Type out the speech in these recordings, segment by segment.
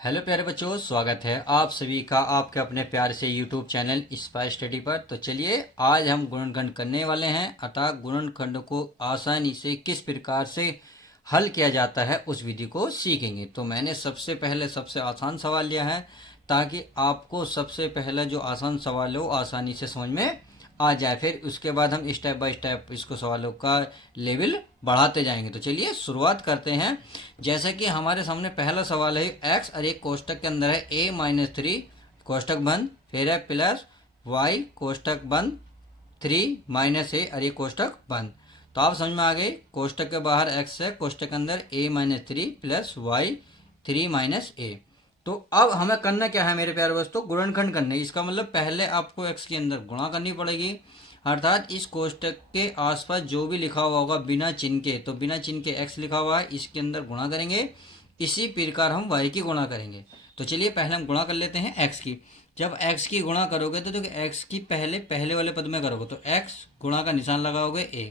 Hello प्यारे बच्चों, स्वागत है आप सभी का आपके अपने प्यार से यूट्यूब चैनल स्पाई स्टडी पर। तो चलिए आज हम गुणनखंड करने वाले हैं, अतः गुणनखंड को आसानी से किस प्रकार से हल किया जाता है उस विधि को सीखेंगे। तो मैंने सबसे पहले सबसे आसान सवाल लिया है ताकि आपको सबसे पहले जो आसान सवाल है वो आसानी से समझ में आ जाए, फिर उसके बाद हम स्टेप बाय स्टेप इसको सवालों का लेवल बढ़ाते जाएंगे। तो चलिए शुरुआत करते हैं। जैसा कि हमारे सामने पहला सवाल है, एक्स और एक कोष्टक के अंदर है a-3 कोष्टक बंद, फिर है प्लस y कोष्टक बंद 3 माइनस ए और ये कोष्टक बंद। तो आप समझ में आ गए, कोष्टक के बाहर x है, कोष्टक के अंदर a-3 प्लस y 3 माइनस ए। तो अब हमें करना क्या है मेरे प्यारे दोस्तों, गुणनखंड करने। इसका मतलब पहले आपको x के अंदर गुणा करनी पड़ेगी, अर्थात इस कोष्टक के आसपास जो भी लिखा हुआ होगा बिना चिन्ह के, तो बिना चिन्ह के x लिखा हुआ है इसके अंदर गुणा करेंगे। इसी प्रकार हम y की गुणा करेंगे। तो चलिए पहले हम गुणा कर लेते हैं x की। जब x की गुणा करोगे तो देखो x की पहले वाले पद में करोगे तो x गुणा का निशान लगाओगे a,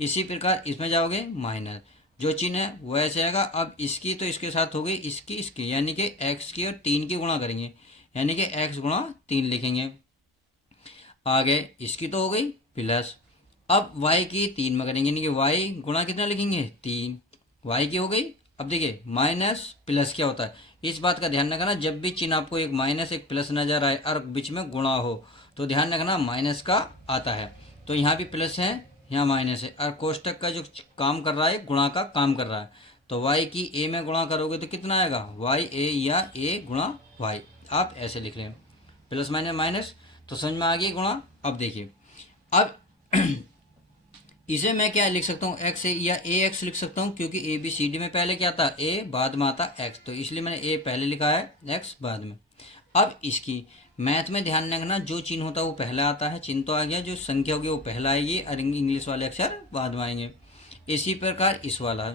इसी प्रकार इसमें जाओगे माइनस, जो चिन्ह है वो ऐसे आएगा। अब इसकी तो इसके साथ हो गई, इसकी यानी कि x की और 3 की गुणा करेंगे, यानी कि x गुणा 3 लिखेंगे। आगे इसकी तो हो गई प्लस, अब y की 3 में करेंगे, यानी कि y गुणा कितना लिखेंगे 3, y की हो गई। अब देखिए माइनस प्लस क्या होता है, इस बात का ध्यान रखना, जब भी चिन्ह आपको एक माइनस एक प्लस नजर आए और बीच में गुणा हो तो ध्यान रखना माइनस का आता है। तो यहाँ भी प्लस है, यहाँ माइनस है, और कोष्टक का जो काम कर रहा है गुणा का काम कर रहा है। तो y की a में गुणा करोगे तो कितना आएगा y a, या a गुणा y, आप ऐसे लिख लें प्लस माइनस माइनस। तो समझ में आ गई गुणा। अब देखिए, अब इसे मैं क्या लिख सकता हूँ, x या a x लिख सकता हूँ, क्योंकि a b c d में पहले क्या था a, बाद में आता x, तो इसलिए मैंने a पहले लिखा है x बाद में। अब इसकी मैथ में ध्यान रखना, जो चिन्ह होता है वो पहला आता है, चिन्ह तो आ गया, जो संख्या होगी वो पहला आएगी और इंग्लिश वाले अक्षर बाद में आएंगे। इसी प्रकार इस वाला,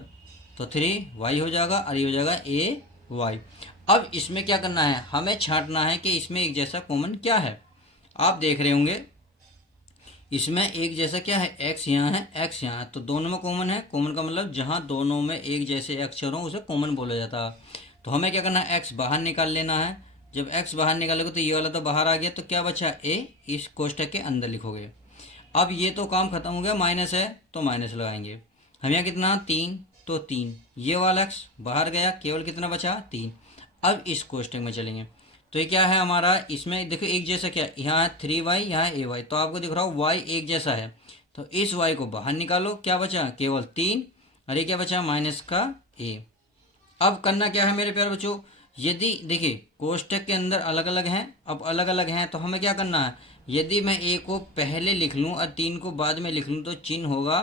तो 3y हो जाएगा और ये हो जाएगा a y। अब इसमें क्या करना है, हमें छांटना है कि इसमें एक जैसा कॉमन क्या है। आप देख रहे होंगे इसमें एक जैसा क्या है, x यहाँ है x यहाँ है, तो दोनों में कॉमन है। कॉमन का मतलब जहाँ दोनों में एक जैसे अक्षर हो उसे कॉमन बोला जाता है। तो हमें क्या करना है, x बाहर निकाल लेना है। जब x बाहर निकालोगे तो ये वाला तो बाहर आ गया, तो क्या बचा a, इस कोष्टक के अंदर लिखोगे। अब ये तो काम खत्म हो गया, माइनस है तो माइनस लगाएंगे। हम यहाँ कितना 3, तो 3, ये वाला x बाहर गया, केवल कितना बचा 3। अब इस कोष्टक में चलेंगे तो ये क्या है हमारा, इसमें देखो एक जैसा क्या, यहाँ है 3y, यहाँ है a y, तो आपको दिख रहा हो y एक जैसा है, तो इस y को बाहर निकालो, क्या बचा केवल 3, और ये क्या बचा माइनस का a। अब करना क्या है मेरे प्यारे बच्चों, यदि देखिए कोष्टक के अंदर अलग अलग हैं, अब अलग अलग हैं तो हमें क्या करना है, यदि मैं a को पहले लिख लूँ और 3 को बाद में लिख लूँ तो चिन्ह होगा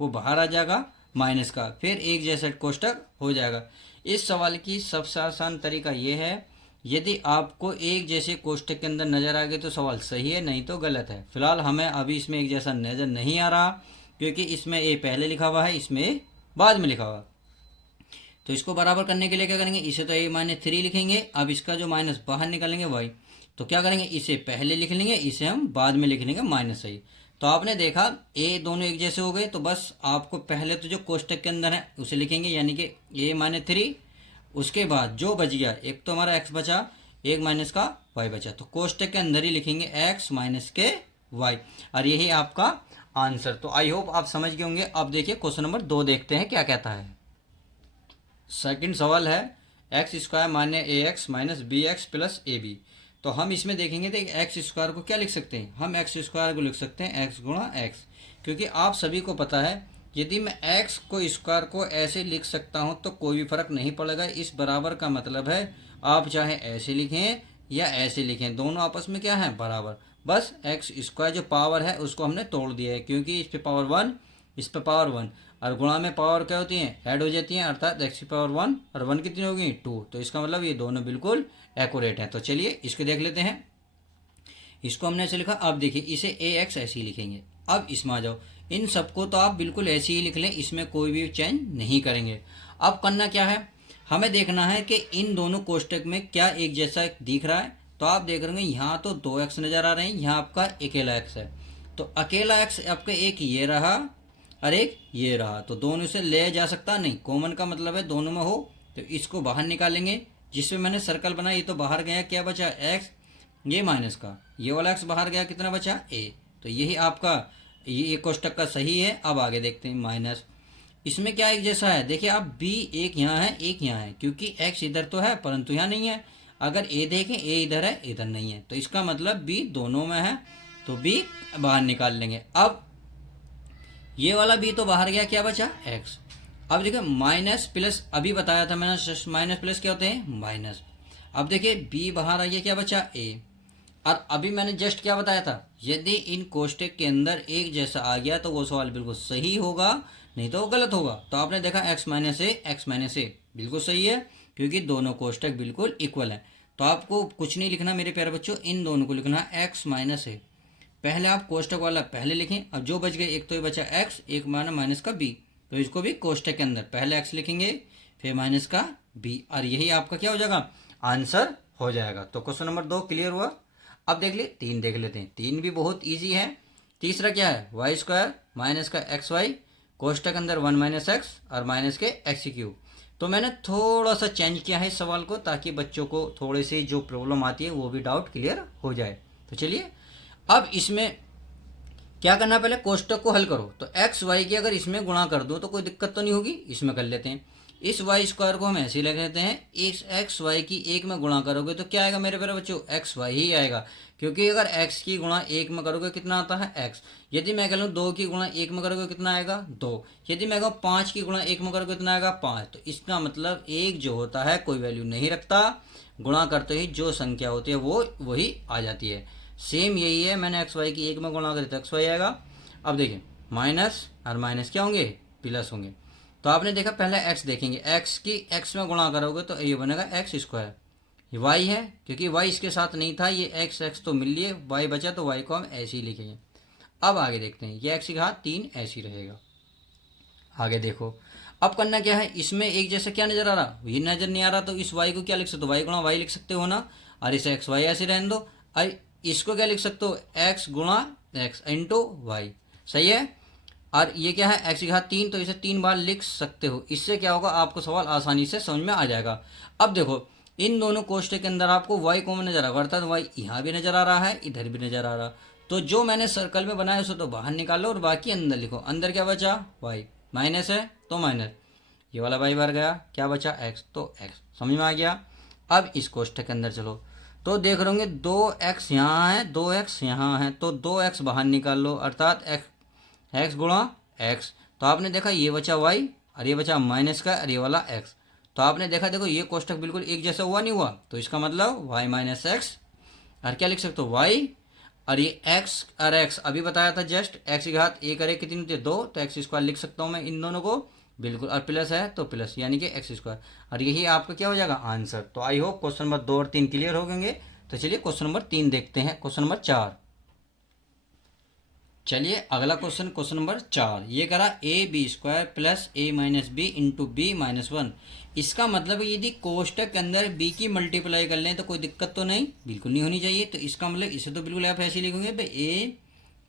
वो बाहर आ जाएगा माइनस का, फिर एक जैसा कोष्टक हो जाएगा। इस सवाल की सबसे आसान तरीका ये है, यदि आपको एक जैसे कोष्टक के अंदर नजर आ गए तो सवाल सही है, नहीं तो गलत है। फिलहाल हमें अभी इसमें एक जैसा नजर नहीं आ रहा, क्योंकि इसमें a पहले लिखा हुआ है, इसमें a बाद में लिखा हुआ। तो इसको बराबर करने के लिए क्या करेंगे, इसे तो a-3 लिखेंगे, अब इसका जो माइनस बाहर निकालेंगे y, तो क्या करेंगे इसे पहले लिख लेंगे, इसे हम बाद में लिख लेंगे माइनस i। तो आपने देखा a दोनों एक जैसे हो गए, तो बस आपको पहले तो जो कोष्टक के अंदर है उसे लिखेंगे, यानी कि a-3, उसके बाद जो बच गया, एक तो हमारा x बचा, एक माइनस का y बचा, तो कोष्टक के अंदर ही लिखेंगे x माइनस के y, और यही आपका आंसर। तो आई होप आप समझ गए होंगे। अब देखिए क्वेश्चन नंबर 2 देखते हैं क्या कहता है। सेकंड सवाल है, एक्स स्क्वायर मान्य a x minus b x plus a b. तो हम इसमें देखेंगे तो एक्स स्क्वायर को क्या लिख सकते हैं, हम एक्स स्क्वायर को लिख सकते हैं एक्स गुणा एक्स, क्योंकि आप सभी को पता है यदि मैं एक्स को स्क्वायर को ऐसे लिख सकता हूं तो कोई भी फर्क नहीं पड़ेगा। इस बराबर का मतलब है आप चाहे ऐसे लिखें या ऐसे लिखें, दोनों आपस में क्या है बराबर। बस एक्स स्क्वायर जो पावर है उसको हमने तोड़ दिया है, क्योंकि इस पे पावर 1, इस पे पावर 1, और गुणा में पावर क्या होती है ऐड हो जाती हैं, अर्थात एक्स की पावर 1 और 1 कितनी होगी 2। तो इसका मतलब ये दोनों बिल्कुल एक्यूरेट हैं। तो चलिए इसको देख लेते हैं। इसको हमने ऐसे लिखा, अब देखिए इसे ए एक्स ऐसे ही लिखेंगे। अब इसमें आ जाओ, इन सबको तो आप बिल्कुल ऐसे ही लिख लें, इसमें कोई भी चेंज नहीं करेंगे। अब करना क्या है, हमें देखना है कि इन दोनों कोष्टक में क्या एक जैसा दिख रहा है। तो आप देख रहे हैं यहाँ तो 2 एक्स नजर आ रहे हैं, यहाँ आपका अकेला एक्स है, तो अकेला एक्स आपका एक ये रहा और एक ये रहा, तो दोनों से ले जा सकता नहीं, कॉमन का मतलब है दोनों में हो, तो इसको बाहर निकालेंगे, जिसमें मैंने सर्कल बनाया, ये तो बाहर गया, क्या बचा एक्स, ये माइनस का ये वाला एक्स बाहर गया, कितना बचा ए। तो यही आपका ये कोष्टक का सही है। अब आगे देखते हैं माइनस, इसमें क्या एक जैसा है, देखिए आप बी एक यहाँ है एक यहाँ है, क्योंकि एक्स इधर तो है परंतु यहाँ नहीं है। अगर ए देखें, ए इधर है इधर नहीं है, तो इसका मतलब बी दोनों में है, तो बी बाहर निकाल लेंगे। अब ये वाला बी तो बाहर गया, क्या बचा एक्स। अब देखिए माइनस प्लस, अभी बताया था मैंने माइनस प्लस क्या होते हैं माइनस। अब देखिए बी बाहर आ गया, क्या बचा ए। और अभी मैंने जस्ट क्या बताया था, यदि इन कोष्टक के अंदर एक जैसा आ गया तो वो सवाल बिल्कुल सही होगा, नहीं तो वो गलत होगा। तो आपने देखा एक्स माइनस ए बिल्कुल सही है, क्योंकि दोनों कोष्टक बिल्कुल इक्वल है। तो आपको कुछ नहीं लिखना मेरे प्यारे बच्चों, इन दोनों को लिखना एक्स माइनस ए। पहले आप कोष्टक वाला पहले लिखें। अब जो बच गए, एक तो ये बचा एक्स, एक माना माइनस का बी, तो इसको भी कोष्टक के अंदर पहले एक्स लिखेंगे फिर माइनस का बी, और यही आपका क्या हो जाएगा आंसर हो जाएगा। तो क्वेश्चन नंबर 2 क्लियर हुआ। अब देख लिए 3 देख लेते हैं, 3 भी बहुत ईजी है। तीसरा क्या है, वाई स्क्वायर माइनस का एक्स वाई, कोष्टक अंदर 1 माइनस एक्स और माइनस के एक्स क्यूब। तो मैंने थोड़ा सा चेंज किया है इस सवाल को, ताकि बच्चों को थोड़ी सी जो प्रॉब्लम आती है वो भी डाउट क्लियर हो जाए। तो चलिए अब इसमें क्या करना है, पहले कोष्टक को हल करो। तो एक्स वाई की अगर इसमें गुणा कर दो तो कोई दिक्कत तो नहीं होगी, इसमें कर लेते हैं। इस वाई स्क्वायर को हम ऐसे ही लिख लेते हैं, इस एक्स वाई की एक में गुणा करोगे तो क्या आएगा मेरे प्यारे बच्चों, एक्स वाई ही आएगा, क्योंकि अगर एक्स की गुणा एक में करोगे कितना आता है एक्स। यदि मैं कह लूँ 2 की गुणा एक में करोगे कितना आएगा 2। यदि मैं कहूँ 5 की गुणा एक में करोगे कितना आएगा 5। तो इसका मतलब एक जो होता है कोई वैल्यू नहीं रखता, गुणा करते ही जो संख्या होती है वो वही आ जाती है। सेम यही है, मैंने एक्स वाई की एक में गुणा करी तो एक्स वाई आएगा। अब देखिए माइनस और माइनस क्या होंगे, प्लस होंगे। तो आपने देखा पहले एक्स देखेंगे, एक्स की एक्स में गुणा करोगे तो ये बनेगा एक्स स्क्वायर। ये वाई है, क्योंकि वाई इसके साथ नहीं था, ये एक्स एक्स तो मिल लिए, वाई बचा तो वाई को हम ऐसे ही लिखेंगे। अब आगे देखते हैं, ये एक्स की घात 3 ऐसे ही रहेगा। आगे देखो अब करना क्या है, इसमें एक जैसा क्या नजर आ रहा, ये नजर नहीं आ रहा, तो इस वाई को क्या लिख सकते हो, वाई गुणा वाई लिख सकते हो ना, और इसे एक्स वाई ऐसे रहने दो। इसको क्या लिख सकते हो, एक्स गुणा एक्स इंटू वाई, सही है। और ये क्या है एक्स की घात 3, तो इसे 3 बार लिख सकते हो। इससे क्या होगा, आपको सवाल आसानी से समझ में आ जाएगा। अब देखो इन दोनों कोष्टक के अंदर आपको वाई कॉमन नजर आ रहा है, अर्थात वाई यहाँ भी नजर आ रहा है इधर भी नजर आ रहा। तो जो मैंने सर्कल में बनाया उसे तो बाहर निकालो और बाकी अंदर लिखो। अंदर क्या बचा वाई, माइनस है तो माइनस, ये वाला वाई बार गया, क्या बचा एक्स, तो एक्स समझ में आ गया। अब इस कोष्टक के अंदर चलो, तो देख रहे होंगे 2x यहाँ है 2x यहाँ है, तो 2x बाहर निकाल लो, अर्थात एक्स गुणा एक्स। तो आपने देखा ये बचा वाई और ये बचा माइनस का और ये वाला एक्स। तो आपने देखा देखो ये कोष्टक बिल्कुल एक जैसा हुआ नहीं हुआ, तो इसका मतलब वाई माइनस एक्स, और क्या लिख सकते हो वाई, और ये एक्स और एक्स अभी बताया था जस्ट, एक्स की घात एक और एक कितनी होती है 2, तो एक्स स्क्वायर लिख सकता हूँ मैं इन दोनों को बिल्कुल, और प्लस है तो प्लस यानी कि एक्स स्क्वायर, और यही आपका क्या हो जाएगा आंसर। तो आई होप क्वेश्चन नंबर 2 और 3 क्लियर हो गएंगे। तो चलिए क्वेश्चन नंबर 3 देखते हैं, क्वेश्चन नंबर 4। चलिए अगला क्वेश्चन, क्वेश्चन नंबर 4 ये करा A B square plus A minus B into B minus 1। इसका मतलब यदि कोष्टक के अंदर बी की मल्टीप्लाई कर लें तो कोई दिक्कत तो नहीं, बिल्कुल नहीं होनी चाहिए। तो इसका मतलब इसे तो बिल्कुल आप ऐसे लिखोगे भाई A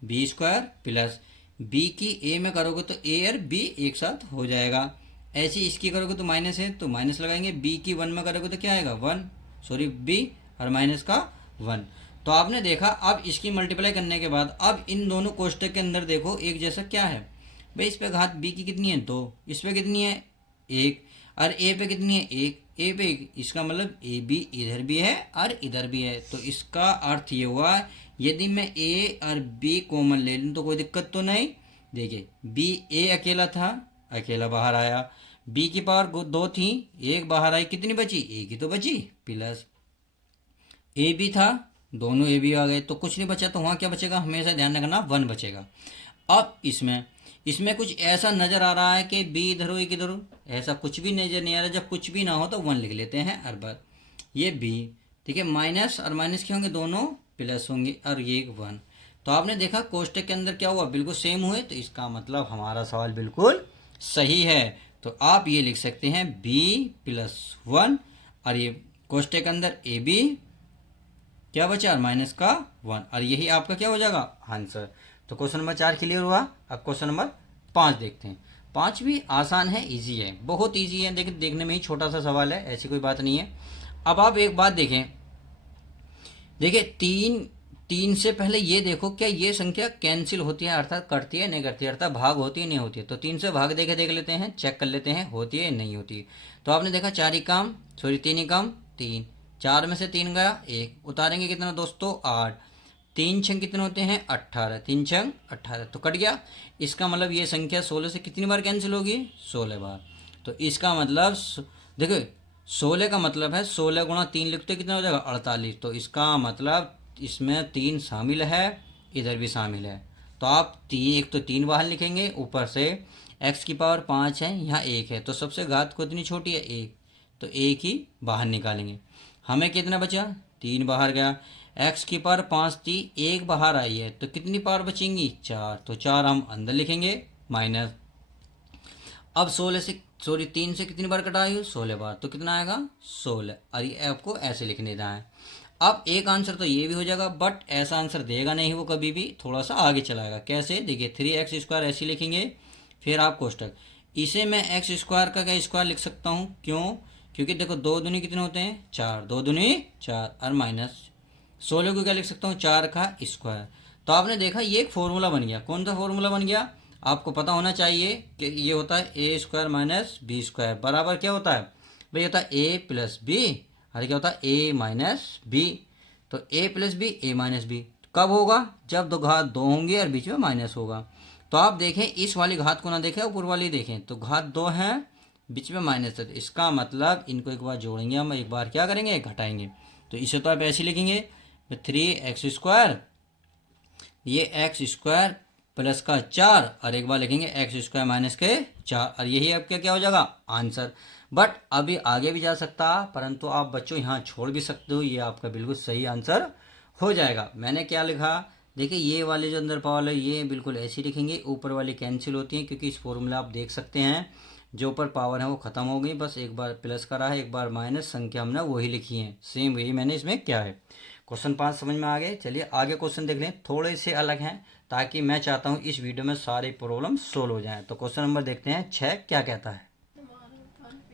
B square plus B की ए में करोगे तो ए और बी एक साथ हो जाएगा, ऐसे इसकी करोगे तो माइनस है तो माइनस लगाएंगे, बी की 1 में करोगे तो क्या आएगा 1, सॉरी बी और माइनस का 1। तो आपने देखा अब इसकी मल्टीप्लाई करने के बाद अब इन दोनों कोष्टक के अंदर देखो एक जैसा क्या है भाई, इस पे घात बी की कितनी है 2, इस पे कितनी है 1, और ए पे कितनी है 1, ए पे 1, इसका मतलब ए बी इधर भी है और इधर भी है। तो इसका अर्थ ये हुआ यदि मैं ए और बी कॉमन ले लूँ तो कोई दिक्कत तो नहीं। देखिए बी ए अकेला था, अकेला बाहर आया, बी की पावर 2 थी, एक बाहर आई, कितनी बची ए की तो बची, प्लस ए बी था, दोनों ए बी आ गए तो कुछ नहीं बचा, तो वहाँ क्या बचेगा हमेशा ध्यान रखना 1 बचेगा। अब इसमें कुछ ऐसा नज़र आ रहा है कि बी इधर हो एक इधर हो, ऐसा कुछ भी नजर नहीं आ रहा। जब कुछ भी ना हो तो 1 लिख लेते हैं हर बार। ये बी ठीक है, माइनस और माइनस क्या होंगे दोनों प्लस होंगे, और ये 1। तो आपने देखा कोष्टक के अंदर क्या हुआ बिल्कुल सेम हुए, तो इसका मतलब हमारा सवाल बिल्कुल सही है। तो आप ये लिख सकते हैं बी प्लस 1, और ये कोष्टक के अंदर ए बी क्या बचा माइनस का 1, और यही आपका क्या हो जाएगा आंसर। तो क्वेश्चन नंबर 4 क्लियर हुआ। अब क्वेश्चन नंबर 5 देखते हैं। 5 भी आसान है, इजी है, बहुत इजी है, देखने में ही छोटा सा सवाल है, ऐसी कोई बात नहीं है। अब आप एक बात देखें, देखिए तीन, तीन से पहले ये देखो क्या ये संख्या कैंसिल होती है, अर्थात कटती है नहीं करती है, अर्थात भाग होती है नहीं होती है। तो तीन से भाग देख लेते हैं, चेक कर लेते हैं होती है नहीं होती है। तो आपने देखा चार ही काम, सॉरी तीन ही काम तीन, चार में से तीन गया एक, उतारेंगे कितना दोस्तों 8, तीन छंग कितने होते हैं 18, तीन छंग 18 तो कट गया। इसका मतलब ये संख्या 16 से कितनी बार कैंसिल होगी 16 बार। तो इसका मतलब देखो 16 का मतलब है 16 गुणा तीन लिखते कितना हो जाएगा 48। तो इसका मतलब इसमें तीन शामिल है, इधर भी शामिल है। तो आप तीन, एक तो तीन बाहर लिखेंगे, ऊपर से x की पावर 5 है, यहाँ एक है, तो सबसे घात कितनी छोटी है एक, तो एक ही बाहर निकालेंगे। हमें कितना बचा तीन बाहर गया, x की पावर 5 थी, एक बाहर आई है, तो कितनी पावर बचेंगी चार, तो चार हम अंदर लिखेंगे माइनस। अब 16 से सॉरी तीन से कितनी बार कटाई 16 बार, तो कितना आएगा 16। और ये आपको ऐसे लिख देना है। अब एक आंसर तो ये भी हो जाएगा, बट ऐसा आंसर देगा नहीं वो, कभी भी थोड़ा सा आगे चलाएगा। कैसे देखिए 3x² ऐसे लिखेंगे, फिर आप कोष्टक, इसे मैं एक्स स्क्वायर का क्या स्क्वायर लिख सकता हूँ, क्यों, क्योंकि देखो दो दूनी कितने होते हैं चार, दो दूनी चार, और माइनस 16 को क्या लिख सकता हूँ चार का स्क्वायर। तो आपने देखा ये एक फॉर्मूला बन गया। कौन सा फॉर्मूला बन गया, आपको पता होना चाहिए कि ये होता है ए स्क्वायर माइनस बी स्क्वायर बराबर क्या होता है भाई, होता है ए प्लस बी, और क्या होता है ए माइनस बी। तो ए प्लस बी ए माइनस बी कब होगा, जब दो घात दो होंगे और बीच में माइनस होगा। तो आप देखें इस वाली घात को ना देखें, ऊपर वाली देखें, तो घात दो है, बीच में माइनस है, तो इसका मतलब इनको एक बार जोड़ेंगे हम, एक बार क्या करेंगे घटाएंगे। तो इसे तो आप ऐसे लिखेंगे 3x², ये x² प्लस का 4, और एक बार लिखेंगे x² माइनस के 4, और यही आपका क्या हो जाएगा आंसर। बट अभी आगे भी जा सकता, परंतु आप बच्चों यहाँ छोड़ भी सकते हो, ये आपका बिल्कुल सही आंसर हो जाएगा। मैंने क्या लिखा देखिए, ये वाले जो अंदर पावर है ये बिल्कुल ऐसी लिखेंगे, ऊपर वाली कैंसिल होती है, क्योंकि इस फॉर्मूला आप देख सकते हैं जो ऊपर पावर है वो ख़त्म हो गई, बस एक बार प्लस करा है एक बार माइनस, संख्या हमने वही लिखी है, सेम वही मैंने इसमें क्या है। क्वेश्चन 5 समझ में आ गए। चलिए आगे क्वेश्चन देख लें, थोड़े से अलग हैं, ताकि मैं चाहता हूँ इस वीडियो में सारे प्रॉब्लम सोल्व हो जाएं। तो क्वेश्चन नंबर देखते हैं 6 क्या कहता है।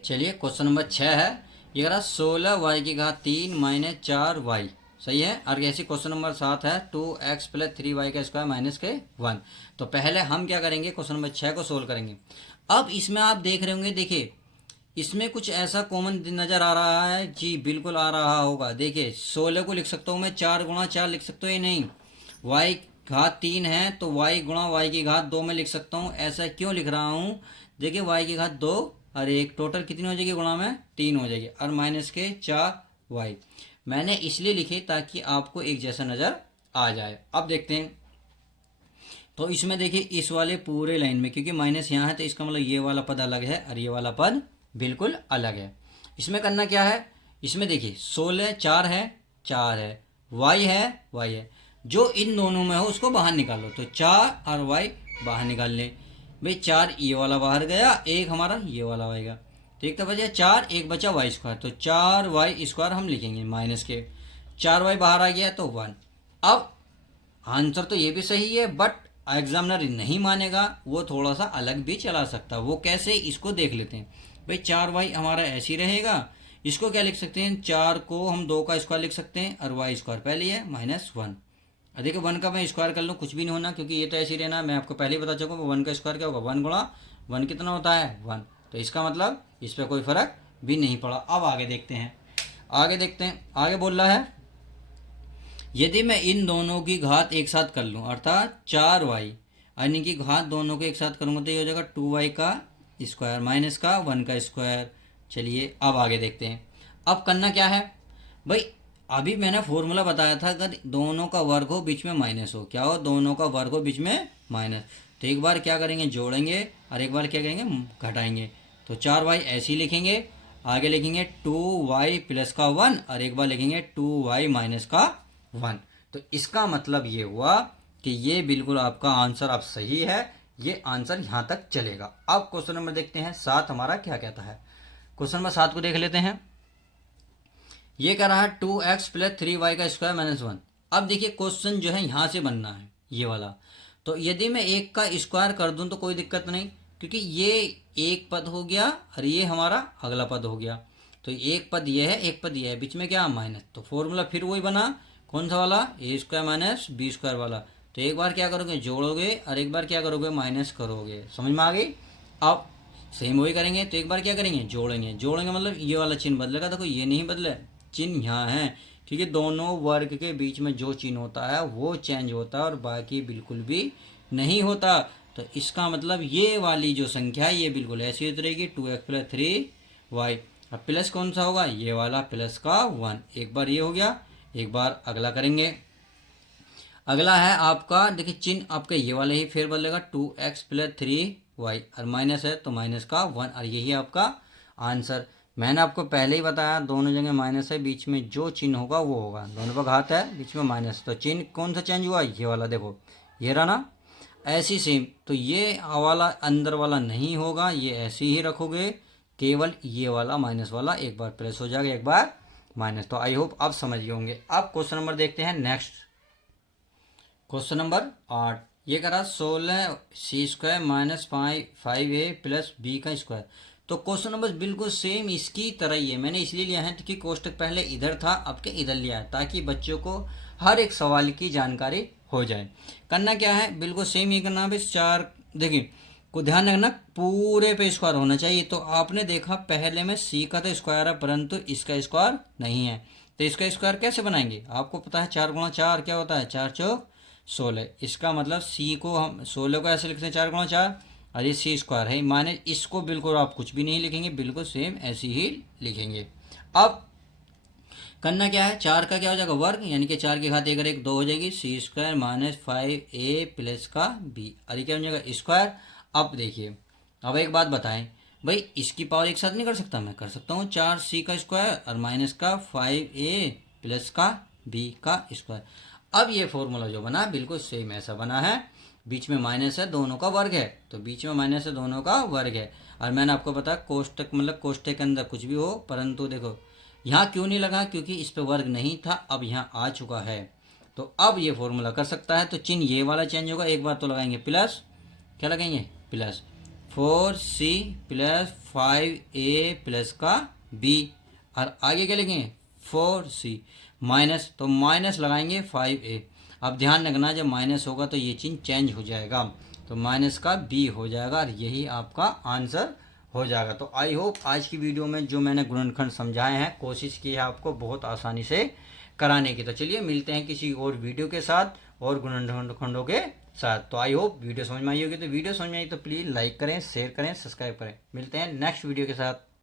चलिए क्वेश्चन नंबर 6 है, ये कह रहा 16y की घात 3 माइनस 4y, सही है। और ऐसे क्वेश्चन नंबर 7 है 2x प्लस 3y का स्क्वायर माइनस के 1। तो पहले हम क्या करेंगे, क्वेश्चन नंबर 6 को सोल्व करेंगे। अब इसमें आप देख रहे होंगे, देखिए इसमें कुछ ऐसा कॉमन नजर आ रहा है जी, बिल्कुल आ रहा होगा। देखिए 16 को लिख सकता हूँ मैं 4 गुणा 4 लिख सकता हूँ या नहीं, y घात 3 है तो y गुणा y की घात 2 में लिख सकता हूँ। ऐसा क्यों लिख रहा हूँ, देखिए y की घात 2 और एक टोटल कितनी हो जाएगी गुणा में 3 हो जाएगी, और माइनस के 4y मैंने इसलिए लिखे ताकि आपको एक जैसा नज़र आ जाए। अब देखते हैं, तो इसमें देखिए इस वाले पूरे लाइन में, क्योंकि माइनस यहाँ है तो इसका मतलब ये वाला पद अलग है और ये वाला पद बिल्कुल अलग है। इसमें करना क्या है, इसमें देखिए 16 4 है, 4 है, y है, y है, जो इन दोनों में हो उसको बाहर निकालो। तो 4 और y बाहर निकाल लें भाई, 4 ये वाला बाहर गया, एक हमारा ये वाला आएगा, तो एक तो बचा 4, एक बचा y², तो 4y² हम लिखेंगे माइनस के 4y बाहर आ गया तो 1। अब आंसर तो ये भी सही है, बट एग्जामिनर नहीं मानेगा, वो थोड़ा सा अलग भी चला सकता। वो कैसे, इसको देख लेते हैं भाई। 4y हमारा ऐसे ही रहेगा, इसको क्या लिख सकते हैं, 4 को हम 2 का स्क्वायर लिख सकते हैं, और y² पहले है -1। देखिए 1 का मैं स्क्वायर कर लूँ कुछ भी नहीं होना, क्योंकि ये तो ऐसे ही रहना। मैं आपको पहले ही बता चुका हूँ 1 का स्क्वायर क्या होगा, 1 गुणा 1 कितना होता है 1। तो इसका मतलब इस पर कोई फर्क भी नहीं पड़ा। अब आगे देखते हैं, आगे बोल रहा है यदि मैं इन दोनों की घात एक साथ कर लूँ, अर्थात 4y यानी कि घात दोनों को एक साथ करूँगा तो ये हो जाएगा 2y का स्क्वायर माइनस का 1 का स्क्वायर। चलिए अब आगे देखते हैं। अब करना क्या है भाई, अभी मैंने फॉर्मूला बताया था, अगर दोनों का वर्ग हो बीच में माइनस हो, क्या हो, दोनों का वर्ग हो बीच में माइनस, तो एक बार क्या करेंगे जोड़ेंगे, और एक बार क्या करेंगे घटाएंगे। तो 4y ऐसे ही लिखेंगे, आगे लिखेंगे 2y प्लस का 1, और एक बार लिखेंगे 2y माइनस का 1। तो इसका मतलब ये हुआ कि ये बिल्कुल आपका आंसर अब सही है, ये आंसर यहाँ तक चलेगा। अब क्वेश्चन नंबर देखते हैं 7 हमारा क्या कहता है। क्वेश्चन नंबर 7 को देख लेते हैं। ये कह रहा है 2x प्लस 3y का स्क्वायर माइनस 1। अब देखिए क्वेश्चन जो है यहाँ से बनना है ये वाला, तो यदि मैं एक का स्क्वायर कर दूं तो कोई दिक्कत नहीं, क्योंकि ये एक पद हो गया और ये हमारा अगला पद हो गया। तो एक पद ये है, एक पद ये है, बीच में क्या माइनस, तो फॉर्मूला फिर वही बना, कौन सा वाला, ए स्क्वायर माइनस बी स्क्वायर वाला। तो एक बार क्या करोगे जोड़ोगे और एक बार क्या करोगे माइनस करोगे, समझ में आ गई। अब सेम वही करेंगे, तो एक बार क्या करेंगे जोड़ेंगे, जोड़ेंगे मतलब ये वाला चिन्ह बदलेगा, देखो ये नहीं बदले, चिन्ह यहाँ है, क्योंकि दोनों वर्ग के बीच में जो चिन्ह होता है वो चेंज होता है और बाकी बिल्कुल भी नहीं होता। तो इसका मतलब ये वाली जो संख्या है ये बिल्कुल ऐसी उतरेगी, 2x+3y। अब प्लस कौन सा होगा, ये वाला प्लस का 1। एक बार ये हो गया, एक बार अगला करेंगे। अगला है आपका, देखिए चिन्ह आपके ये वाले ही फेर बदलेगा, 2x+3y और माइनस है तो माइनस का 1, और यही आपका आंसर। मैंने आपको पहले ही बताया दोनों जगह माइनस है, बीच में जो चिन्ह होगा वो होगा, दोनों पर घात है बीच में माइनस, तो चिन्ह कौन सा चेंज हुआ, ये वाला देखो, ये रहा ना, ऐसी सेम। तो ये वाला अंदर वाला नहीं होगा, ये ऐसे ही रखोगे, केवल ये वाला माइनस वाला एक बार प्लस हो जाएगा, एक बार माइनस। तो आई होप आप समझ गए होंगे। अब क्वेश्चन नंबर देखते हैं नेक्स्ट, क्वेश्चन नंबर 8। ये करा 16c² minus 5a plus B का स्क्वायर। तो क्वेश्चन नंबर बिल्कुल सेम इसकी तरह ही है, मैंने इसलिए लिया है कि कोष्टक पहले इधर था, अब के इधर लिया है, ताकि बच्चों को हर एक सवाल की जानकारी हो जाए। करना क्या है, बिल्कुल सेम ही करना है, बस चार, देखिए को ध्यान रखना पूरे पे स्क्वायर होना चाहिए। तो आपने देखा पहले में सी का तो स्क्वायर है, परंतु इसका स्क्वायर नहीं है, तो इसका स्क्वायर कैसे बनाएंगे, आपको पता है 4 × 4 क्या होता है, 4×4 = 16। इसका मतलब सी को हम 16 को ऐसे लिखते हैं 4×4, और ये सी स्क्वायर है, माने इसको बिल्कुल आप कुछ भी नहीं लिखेंगे, बिल्कुल सेम ऐसे ही लिखेंगे। अब करना क्या है, 4 का क्या हो जाएगा वर्ग, यानी कि 4 की घात 1 और 1 2 हो जाएगी, c² माइनस 5a प्लस का b, और ये क्या हो जाएगा स्क्वायर। अब देखिए, अब एक बात बताएं भाई, इसकी पावर एक साथ नहीं कर सकता, मैं कर सकता हूँ 4c का स्क्वायर और माइनस का 5a प्लस का b का स्क्वायर। अब ये फॉर्मूला जो बना बिल्कुल सेम ऐसा बना है, बीच में माइनस है दोनों का वर्ग है, तो बीच में माइनस है दोनों का वर्ग है। और मैंने आपको बताया कोष्टक मतलब कोष्टक के अंदर कुछ भी हो, परंतु देखो यहाँ क्यों नहीं लगा, क्योंकि इस पे वर्ग नहीं था, अब यहाँ आ चुका है, तो अब ये फॉर्मूला कर सकता है। तो चिन्ह ये वाला चेंज होगा, एक बार तो लगाएंगे प्लस, क्या लगाएंगे plus 4c plus 5a plus का b, और आगे क्या लिखेंगे 4c माइनस, तो माइनस लगाएंगे 5a। अब ध्यान रखना जब माइनस होगा तो ये चिन्ह चेंज हो जाएगा, तो माइनस का b हो जाएगा, और यही आपका आंसर हो जाएगा। तो आई होप आज की वीडियो में जो मैंने गुणनखंड समझाए हैं, कोशिश की है आपको बहुत आसानी से कराने की। तो चलिए मिलते हैं किसी और वीडियो के साथ और गुणनखंडों के साथ। तो आई होप वीडियो समझ में आई होगी, तो वीडियो समझ में आई तो प्लीज़ लाइक करें, शेयर करें, सब्सक्राइब करें। मिलते हैं नेक्स्ट वीडियो के साथ।